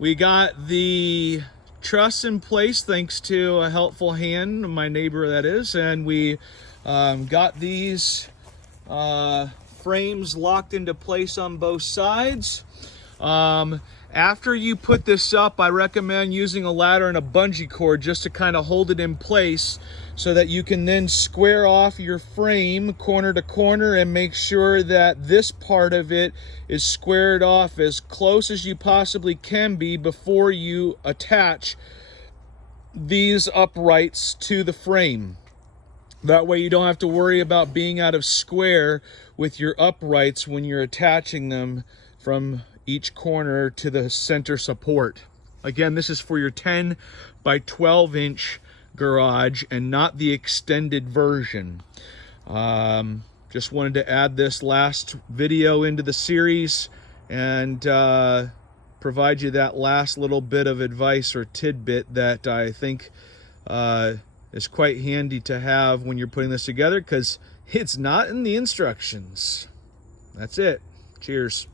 We got the truss in place thanks to a helpful hand, my neighbor that is, and we got these frames locked into place on both sides. After you put this up, I recommend using a ladder and a bungee cord just to kind of hold it in place so that you can then square off your frame corner to corner and make sure that this part of it is squared off as close as you possibly can be before you attach these uprights to the frame. That way you don't have to worry about being out of square with your uprights when you're attaching them from each corner to the center support. Again, this is for your 10 by 12 inch garage and not the extended version. Just wanted to add this last video into the series and provide you that last little bit of advice or tidbit that I think is quite handy to have when you're putting this together, because it's not in the instructions. That's it. Cheers.